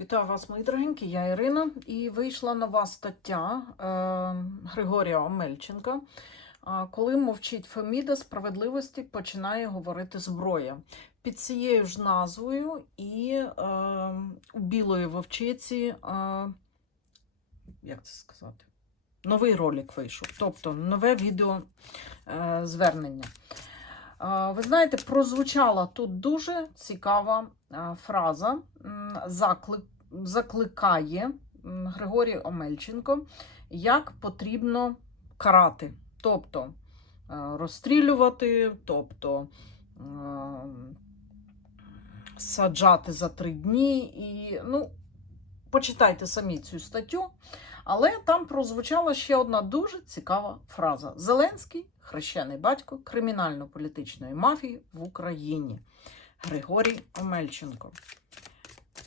Вітаю вас, мої дорогенькі, я Ірина, і вийшла нова стаття е, Григорія Омельченка. е, Коли мовчить Феміда, справедливості починає говорити зброя. Під цією ж назвою і е, у білої вовчиці, е, як це сказати, новий ролик вийшов, тобто нове відео е, звернення. Ви знаєте, прозвучала тут дуже цікава фраза. Заклик, закликає Григорій Омельченко, як потрібно карати. Тобто розстрілювати, тобто саджати за три дні. І, ну, почитайте самі цю статтю. Але там прозвучала ще одна дуже цікава фраза: Зеленський, хрещений батько кримінально-політичної мафії в Україні. Григорій Омельченко.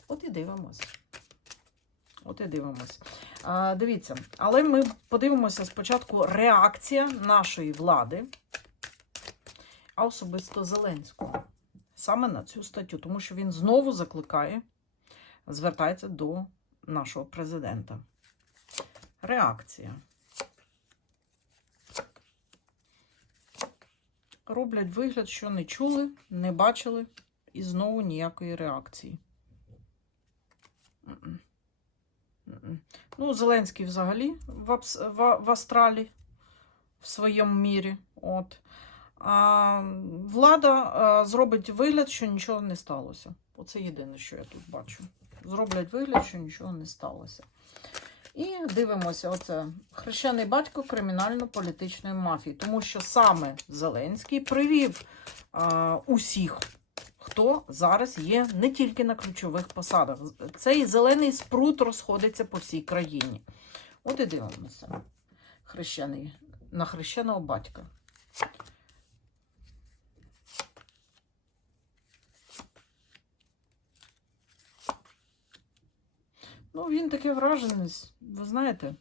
От і дивимось. От і дивимось. А, дивіться, але ми подивимося спочатку реакція нашої влади, а особисто Зеленського. Саме на цю статтю, тому що він знову закликає, звертається до нашого президента. Реакція. Роблять вигляд, що не чули, не бачили, і знову ніякої реакції. Ну, Зеленський взагалі в, в, Астралі в своєму мірі. От. А влада зробить вигляд, що нічого не сталося. Оце єдине, що я тут бачу. Зроблять вигляд, що нічого не сталося. І дивимося, оце хрещений батько кримінально-політичної мафії, тому що саме Зеленський привів а, усіх, хто зараз є не тільки на ключових посадах. Цей зелений спрут розходиться по всій країні. От і дивимося. Хрещений, на хрещеного батька. Ну, він таке вражений, ви знаєте,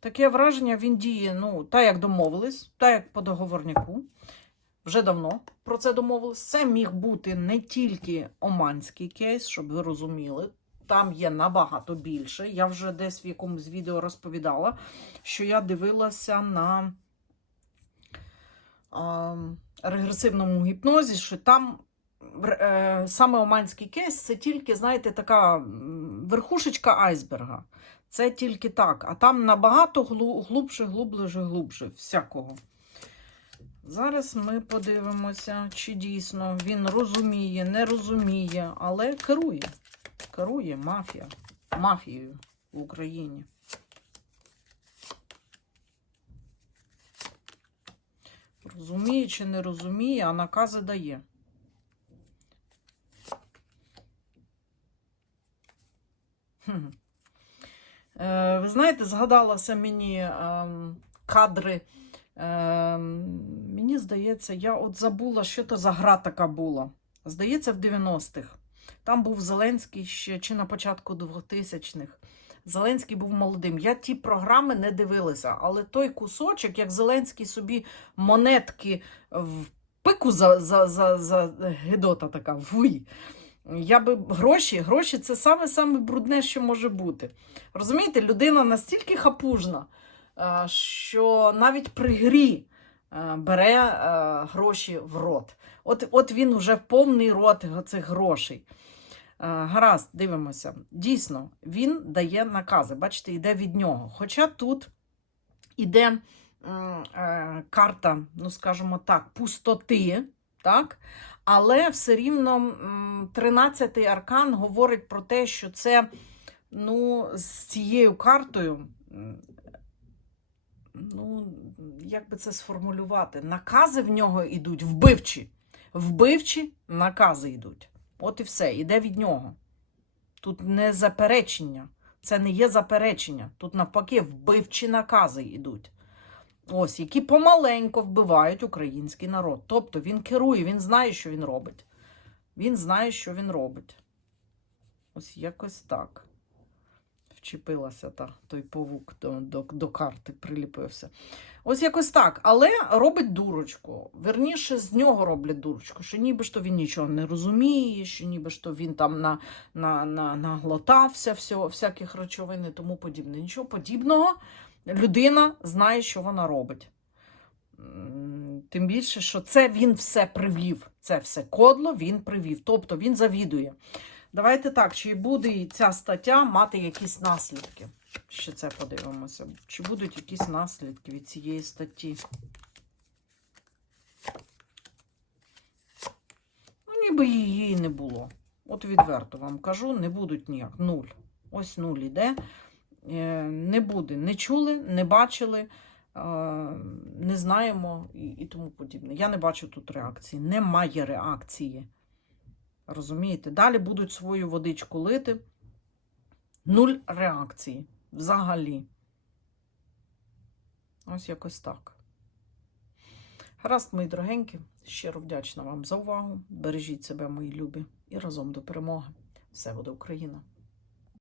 таке враження він діє, ну, так як домовились, так як по договорняку. Вже давно про це домовились. Це міг бути не тільки оманський кейс, щоб ви розуміли. Там є набагато більше. Я вже десь в якомусь відео розповідала, що я дивилася на а, регресивному гіпнозі, що там е, саме оманський кейс це тільки, знаєте, така верхушечка айсберга. Це тільки так. А там набагато глубше, глублише, глубше всякого. Зараз ми подивимося, чи дійсно він розуміє, не розуміє, але керує. Керує мафія. Мафією в Україні. Розуміє чи не розуміє, а накази дає. Е, ви знаєте, згадалося мені ем, кадри. Ем, мені здається, я от забула, що то за гра така була. Здається, в 90-х. Там був Зеленський ще чи на початку 2000-х. Зеленський був молодим. Я ті програми не дивилася, але той кусочок, як Зеленський собі монетки в пику за, за, за, за гидота така, вуй. Я би гроші, гроші це саме саме брудне, що може бути. Розумієте, людина настільки хапужна, е, що навіть при грі е, бере е, гроші в рот. От, от він вже в повний рот цих грошей. Гаразд, дивимося. Дійсно, він дає накази. Бачите, йде від нього. Хоча тут іде карта, ну скажімо так, пустоти, так? Але все рівно 13-й аркан говорить про те, що це ну, з цією картою. Ну, як би це сформулювати? Накази в нього йдуть вбивчі. Вбивчі накази йдуть. От і все, іде від нього. Тут не заперечення. Це не є заперечення. Тут, навпаки, вбивчі накази йдуть. Ось, які помаленько вбивають український народ. Тобто він керує, він знає, що він робить. Він знає, що він робить. Ось якось так. вчепилася та той павук до, до, до карти приліпився. Ось якось так. Але робить дурочку. Верніше, з нього роблять дурочку, що ніби ж то він нічого не розуміє, що ніби ж то він там на, на, на, наглотався всього, всяких речовин і тому подібне. Нічого подібного. Людина знає, що вона робить. Тим більше, що це він все привів. Це все кодло він привів. Тобто він завідує. Давайте так, чи буде ця стаття мати якісь наслідки? Ще це подивимося. Чи будуть якісь наслідки від цієї статті? Ну, ніби її не було. От відверто вам кажу, не будуть ніяк. Нуль. Ось нуль іде. Е, Не буде. Не чули, не бачили, е, не знаємо і, і тому подібне. Я не бачу тут реакції. Немає реакції. Розумієте? Далі будуть свою водичку лити. Нуль реакції. Взагалі. Ось якось так. Гаразд, мої дорогенькі. Щиро вдячна вам за увагу. Бережіть себе, мої любі, і разом до перемоги. Все буде Україна!